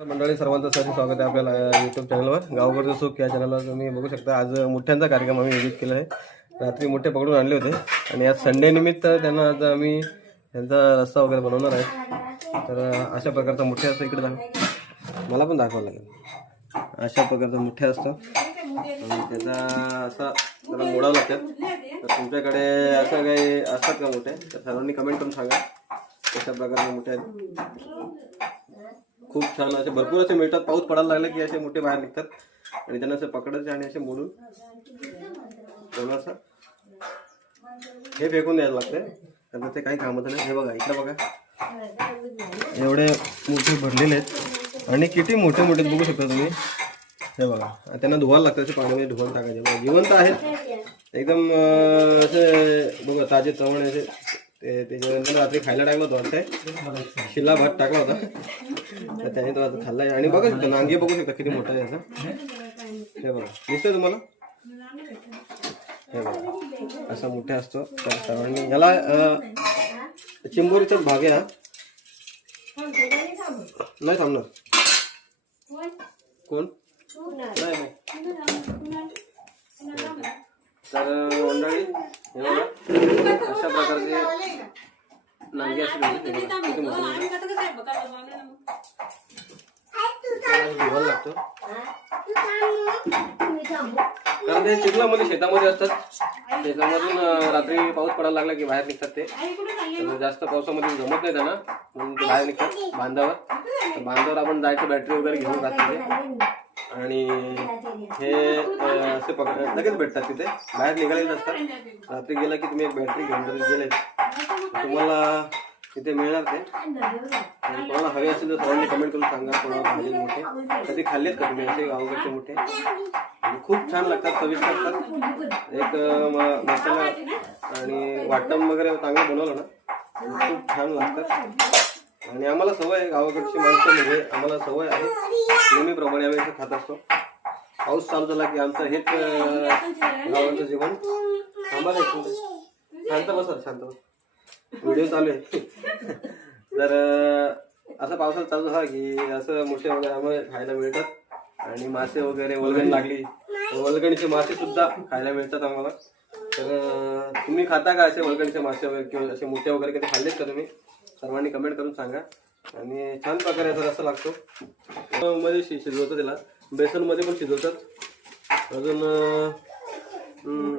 मंडळी सर्वांचं साठी स्वागत आहे आपल्या यूट्यूब चॅनलवर. गावकरचं सुख या चॅनलवर तुम्ही बघू शकता. आज मुठ्यांचा कार्यक्रम आम्ही विजिट केला आहे. रात्री मुठे पकडून आणले होते आणि आज संडे निमित्त त्यांना आज आम्ही त्यांचा रस्ता वगैरे बनवणार आहे. तर अशा प्रकारचा मुठे असतो. इकडे मला पण दाखवावं लागेल. अशा प्रकारचा मुठे असतो आणि त्याचा असा त्याला मोडावं लागतात. तर तुमच्याकडे असं काही असतात का मुठे? तर सर्वांनी कमेंट करून सांगा कशा प्रकारचे मुठे आहेत. खूप छान असे भरपूर असे मिळतात. पाऊस पडायला लागले की असे मोठे बाहेर निघतात आणि त्यांना असे पकडायचे आणि असे मोडून थोडंसं हे फेकून द्यायला लागते. त्यांना ते काही कामाचं नाही. हे बघा, इकडे बघा, एवढे मोठे भरलेले आहेत आणि किती मोठे मोठे बघू शकता तुम्ही. हे बघा, त्यांना धुवायला लागतं. असे पाण्यामध्ये धुवून टाकायचे. बघा, जिवंत आहेत एकदम. असे बघा, ताजे चवण असे. ते त्याच्यानंतर रात्री खायला टाकला होता वाटतंय. शिला भात टाकला होता तर त्याने तो आता खाल्लाय. आणि बघा शकता नांगे बघू शकता किती मोठा आहे याचा. हे बघा, दिसतंय तुम्हाला? हे बघा, असा मोठा असतो. तर सर्वांनी याला चिंबोरीचाच भाग आहे. नाही थांबणार कोण नाही. तर मंडळी हे बघा, अशा प्रकारचे नांगे असते. लागतो कारण ते चिखलामध्ये शेतामध्ये असतात. शेतामधून रात्री पाऊस पडायला लागला की बाहेर निघतात. ते जास्त पावसामध्ये जमत नाही त्यांना, म्हणून ते बाहेर निघतात बांधावर. बांधावर आपण जायचं बॅटरी वगैरे घेऊन रात्री. आणि हे असे लगेच भेटतात. तिथे बाहेर निघालेले नसतात. रात्री गेला की तुम्ही एक बॅटरी घेऊन जरी गेले तुम्हाला तिथे मिळणार ते. आणि कोणाला हवे असेल तर सर्वांनी कमेंट करून सांगा. कोणाला खाल्ले मोठे कधी खाल्लेत का तुम्ही असे गावकडचे मोठे? खूप छान लागतात, चविष्ट असतात. एक मसाला आणि वाटण वगैरे चांगलं बनवलं ना खूप छान लागतात. आणि आम्हाला सवय आहे, गावाकडची माणसं म्हणजे आम्हाला सवय आहे. नेहमीप्रमाणे आम्ही असं खात असतो. पाऊस चालू झाला की आमचं हेच गावाचं जेवण. आम्हाला शांत बसा, शांत बस, व्हिडिओ चालू आहे. तर असं पावसाळा चालू झाला की असं मुठे वगैरे आम्हाला खायला मिळतात. आणि मासे वगैरे वल्गण लागली वल्गणीचे मासे सुद्धा खायला मिळतात आम्हाला. तर तुम्ही खाता का असे वल्गणीचे मासे वगैरे किंवा असे मुठे वगैरे कधी खाल्लेत का तुम्ही? सर्वांनी कमेंट करून सांगा. आणि छान प्रकारे याचा रस्सा लागतो. मध्ये शिजवतात त्याला, बेसनमध्ये पण शिजवतात. अजून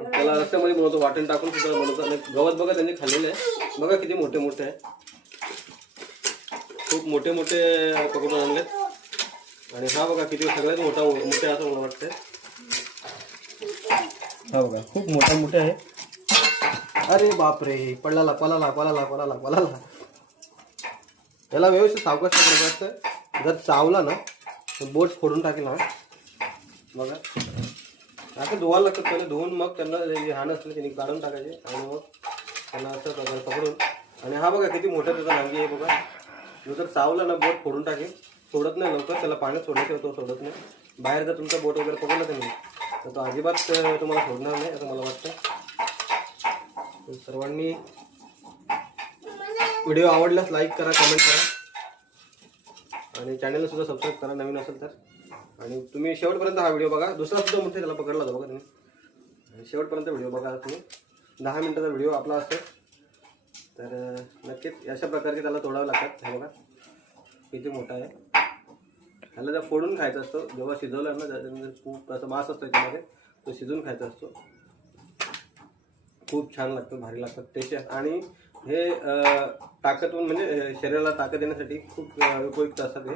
त्याला रस्त्यामध्ये बनवतो, वाटण टाकून सुद्धा बनवतात. गवत बघा त्यांनी खाल्लेले आहे. बघा किती मोठे मोठे आहे. खूप मोठे मोठे पकडून आणले. आणि हा बघा किती सगळ्यात मोठे असं मला वाटतं. हा बघा, खूप मोठा मोठे आहे. अरे बापरे, पळाला पळाला पळाला पळाला पळाला. याला व्यवस्थित सावकाश पकडलं असतं. जर चावला ना तर बोट फोडून टाकेल. हा बघा, असं धुवायला लागतं. पहिले धुवून मग त्यांना हाण असलं त्यांनी काढून टाकायचे आणि मग त्यांना असं प्रकारे पकडून. आणि हा बघा किती मोठा त्याचा नांगी आहे. बघा, जर चावला ना बोट फोडून टाकेल. सोडत नाही लवकर, त्याला पाण्यात सोडायचं होतं, सोडत नाही. बाहेर जर तुमचा बोट वगैरे पकडला त्यांनी तर तो अजिबात तुम्हाला सोडणार नाही असं मला वाटतं. सर्वांनी व्हिडिओ आवडल्यास लाईक करा, कमेंट करा आणि चॅनलला सुद्धा सबस्क्राईब करा नवीन असेल तर. आणि तुम्ही शेवटपर्यंत हा व्हिडिओ बघा. दुसरा सुद्धा मोठे त्याला पकडला होता बघा तुम्ही. शेवटपर्यंत व्हिडिओ बघा तुम्ही. 10 मिनिटाचा व्हिडिओ आपला असतो. तर नक्कीच अशा प्रकारचे त्याला तोडावं लागतात. हे बघा किती मोठा आहे. ह्याला जर फोडून खायचा असतो. जेव्हा शिजवलं ना खूप असं मांस असतो त्याच्यामध्ये, तो शिजवून खायचा असतो. खूप छान लागतं, भारी लागतात, टेस्टी. आणि हे ताकदून म्हणजे शरीराला ताकद देण्यासाठी खूप उपयुक्त असतात. हे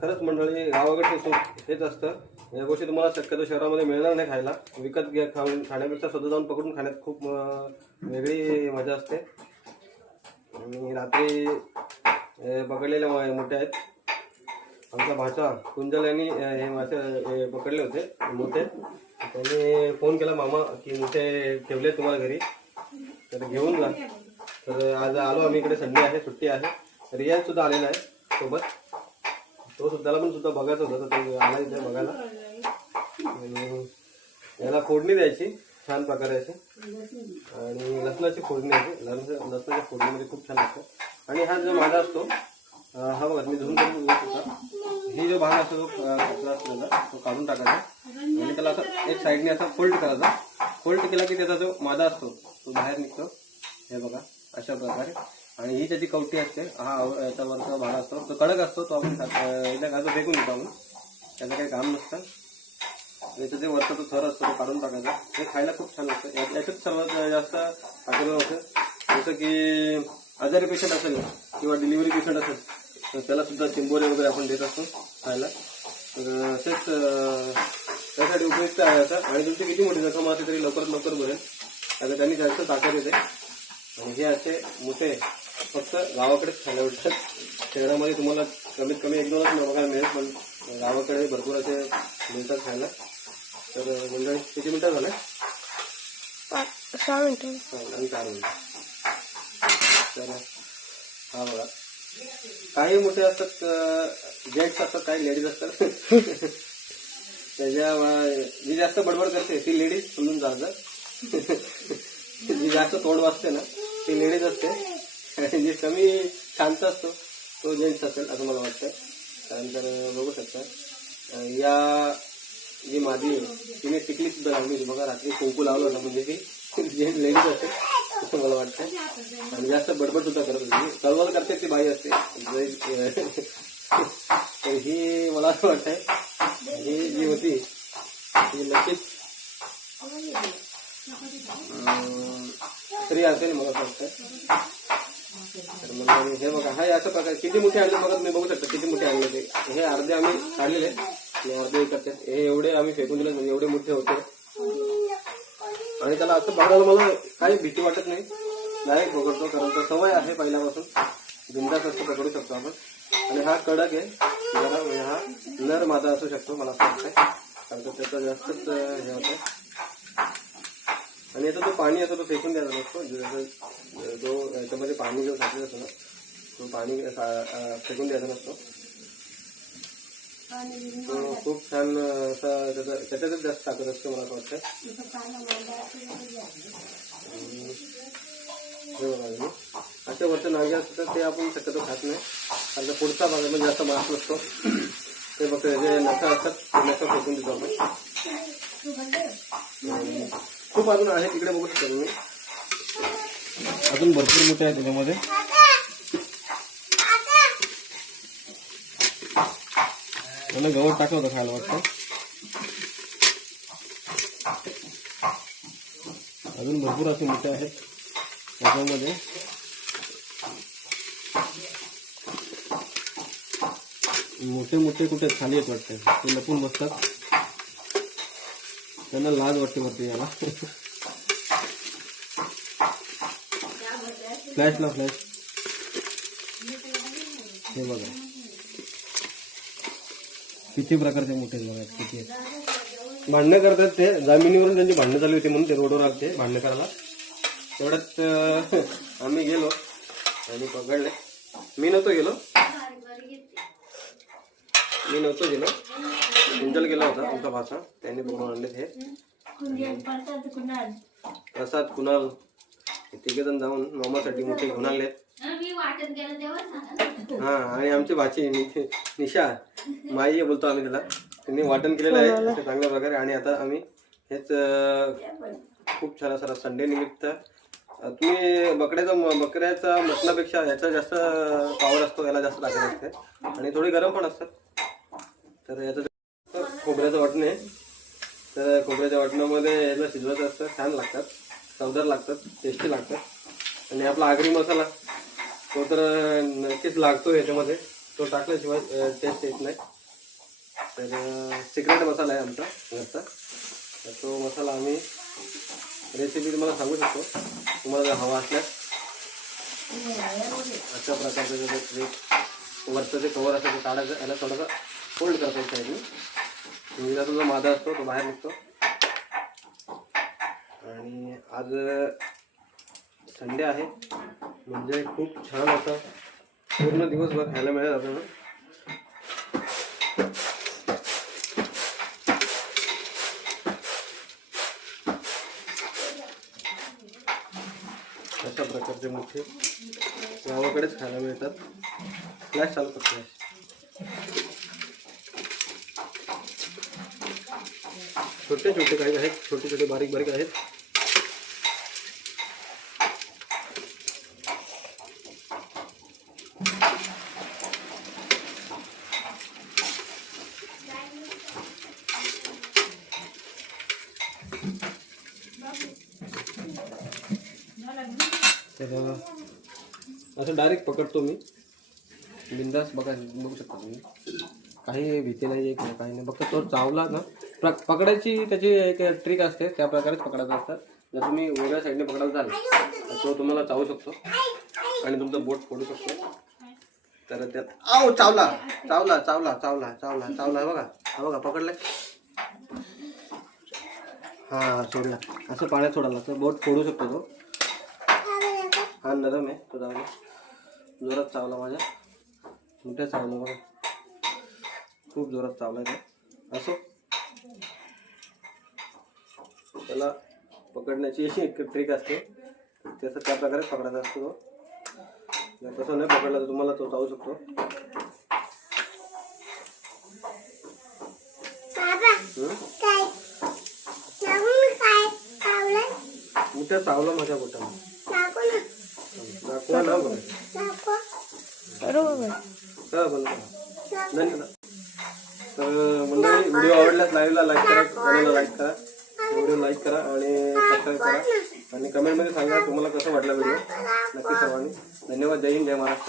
खरंच मंडळी गावाकडचं सुख हेच असतं. या गोष्टी तुम्हाला शक्यतो शहरामध्ये मिळणार नाही खायला. विकत खाण्यापेक्षा स्वतः जाऊन पकडून खाण्यात खूप वेगळी मजा असते. आणि रात्री पकडलेले मोठे आहेत. आमचा भाचा कुंजल यांनी हे मासे पकडले होते मोठे. त्यांनी फोन केला मामा की मोठे ठेवले तुम्हाला घरी तर घेऊन जा. तर आज आलो आम्ही. इकडे संडे आहे, सुट्टी आहे. रियाज सुद्धा आलेला आहे सोबत. तो त्याला पण सुद्धा बघायचं होतं तर तो आला इथे बघायला. आणि याला फोडणी द्यायची छान प्रकारे अशी. आणि लसणाची फोडणी द्यायची. लसणाच्या फोडणीमध्ये खूप छान लागतं. आणि हा जो माझा असतो हा बघा मी झूम करून बघू शकता. ही जो भाग असतो तो कचरा असतो त्याचा तो काढून टाकायचा आणि त्याला असं एक साईडने असा फोल्ड करायचा. फोल्ड केला की त्याचा जो मादा असतो तो बाहेर निघतो. हे बघा अशा प्रकारे. आणि ही त्याची कवटी असते, हा याचा वरचा भाग असतो तो कडक असतो, तो आपण एकदा गाजर फेकून देतो आपण, त्याचं काही काम नसतं. याचं जे वरचा तो थर असतो तो काढून टाकायचा. हे खायला खूप छान लागतं. याच्यात सर्वात जास्त टाकलेलं होतं. जसं की आजारी पेशंट असेल किंवा डिलिव्हरी पेशंट असेल तर त्याला सुद्धा चिंबोरे वगैरे आपण देत असतो खायला. तर असेच त्यासाठी उपयुक्त आहे आता. आणि तुमची किती मोठी जखम असेल तरी लवकरात लवकर भरेल. आता त्यांनी जास्त ताकद येते. आणि हे असे मोठे फक्त गावाकडेच खायला भेटतात. शहरामध्ये तुम्हाला कमीत कमी 1-2च बघायला मिळेल, पण गावाकडे भरपूर असे मिळतात खायला. तर मंडळी किती मिनिटं झाले? 6 मिनिटं. आणि 4 मिनिटं. तर हा बघा काही मोठे असतात जेंट्स असतात, काही लेडीज असतात. त्याच्या जी जास्त बडबड करते ती लेडीज समजून जायचं. जी जास्त तोंड वाजते ना ती लेडीज असते. आणि जी कमी शांत असतो तो जेंट्स असेल असं मला वाटतं. त्यानंतर बघू शकता या जी मादी तिने टिकली सुद्धा लावली होती बघा. रात्री कुंकू लावलं होतं, म्हणजे ती जेंट्स लेडीज असते असं मला वाटतं. आणि जास्त बडबड सुद्धा करत होती. कळवळ करते ती बाई असते. तर ही मला असं वाटतंय ही जी होती ती नक्कीच स्त्री असेल मला असं वाटतं. तर मग हे बघा हा अशा प्रकारे किती मोठे आणले बघा तुम्ही, बघू शकता किती मोठे आणले ते. हे अर्धे आम्ही काढलेले आणि अर्धे करतात. हे एवढे आम्ही फेकून दिले म्हणजे एवढे मोठे होते. आणि त्याला असं बघायला मला काही भीती वाटत नाही, डायरेक्ट पकडतो, कारण तर सवय आहे पहिल्यापासून. बिंदास असं पकडू शकतो आपण. आणि हा कडक आहे जरा, म्हणजे हा नर मादा असू शकतो मला असं वाटतंय, कारण तर त्याचं जास्तच हे होतं. आणि याचा जो पाणी असतो तो फेकून द्यायचा नसतो. जो याच्यामध्ये पाणी जो साठलेलं असतो ना तो पाणी फेकून द्यायचा नसतो. तो खूप छान असा त्याच्यातच जास्त ताकद असते मला असं वाटतं. असे वरच नागे असतात ते आपण शक्यतो खात नाही, कारण पुढचा भागामध्ये जास्त मांस नसतो. ते फक्त जे नखं असतात ते नखं फेकून देतो आपण. खूप अजून आहे तिकडे बघू शकता तुम्ही, अजून भरपूर मोठे आहे त्याच्यामध्ये. त्याला गवत टाकलं होतं खायला वाटतं. अजून भरपूर असे मोठे आहेत त्याच्यामध्ये. मोठे मोठे कुठे खाली येत वाटतं, ते लपून बसतात, त्यांना लाज वाटते वरती याला. फ्लॅश ला फ्लॅश. हे बघा किती प्रकारचे मोठे बघा किती भांडणं करतात. ते जमिनीवरून त्यांची भांडणं चालू होती म्हणून ते रोडवर आले भांडणं करायला. तेवढ्यात आम्ही गेलो आणि पकडले. मी नव्हतो गेलो कुंजल गेला होता आमचा भाषा, त्यांनी पकडून आणले. हे प्रसाद कुणाल तिघे जण जाऊन मामासाठी मोठे घेऊन आणले. हा आणि आमची भाची निशा माई बोलतो आम्ही त्याला, त्यांनी वाटण केलेलं आहे चांगल्या प्रकारे. आणि आता आम्ही हेच खूप छान असं संडे निमित्त तुम्ही बकऱ्याचा मटणापेक्षा याचा जास्त पावर असतो, याला जास्त ताकद असते आणि थोडी गरम पण असतात. तर याचं खोबऱ्याचं वाटण आहे. तर खोबऱ्याच्या वाटणामध्ये याला शिजवायचं असतं, छान लागतात, चवदार लागतात, टेस्टी लागतात. आणि आपला आगरी मसाला तो तर नक्कीच लागतो याच्यामध्ये, तो टाकल्याशिवाय टेस्ट येत नाही. तर सिक्रेट मसाला आहे आमचा घरचा. तर तो मसाला आम्ही रेसिपी तुम्हाला सांगू शकतो तुम्हाला जर हवा असल्यास. अशा प्रकारचं वरचं जे कवर असतं ते काढायचं, याला थोडासा फोल्ड करता येत साईडने, म्हणजे जो मादा असतो तो बाहेर निघतो. आणि आज संडे आहे म्हणजे खूप छान असं पूर्ण दिवसभर खायला मिळेल आपल्याला. अशा प्रकारचे मोठे गावाकडेच खायला मिळतात. फ्लॅश चालू कर फ्लॅश. छोटे छोटे काही आहेत, छोटे छोटे बारीक बारीक आहेत. तर असं डायरेक्ट पकडतो मी, बिंदास. बघू शकता तुम्ही, काही भीती नाही आहे, काही नाही. फक्त तो चावला ना, पकडायची त्याची एक ट्रिक असते, त्या प्रकारेच पकडायचं असतं. जर तुम्ही वेगळ्या साईडने पकडायला जाल तर तो तुम्हाला चावू शकतो आणि तुमचं बोट फोडू शकतो. तर त्यात आव चावला चावला चावला चावला चावला चावला बघा, हा बघा पकडलाय. हा सोडला. असं पाण्यात सोडायला लागतं, बोट फोडू शकतो तो. हा नरम आहे तो, जाऊन जोरात चावला माझ्या, मोठ्या चावला बघा, खूप जोरात चावला आहे. असो, त्याला पकडण्याची एक ट्रिक असते, त्याचं त्या प्रकारे पकडायचा असतो तो. जर तसं नाही पकडला तर तुम्हाला तो चावू शकतो. मोठ्या चावला माझ्या बोटाला. दाखवा ना धन्यवाद. तर मंडळी, व्हिडिओ आवडल्यास लाईव्हला लाईक करा, चॅनलला लाईक करा, व्हिडिओ लाईक करा आणि सबस्क्राईब करा आणि कमेंटमध्ये सांगा तुम्हाला कसं वाटलं व्हिडिओ. नक्की सर्वांनी धन्यवाद. जय हिंद, जय महाराष्ट्र.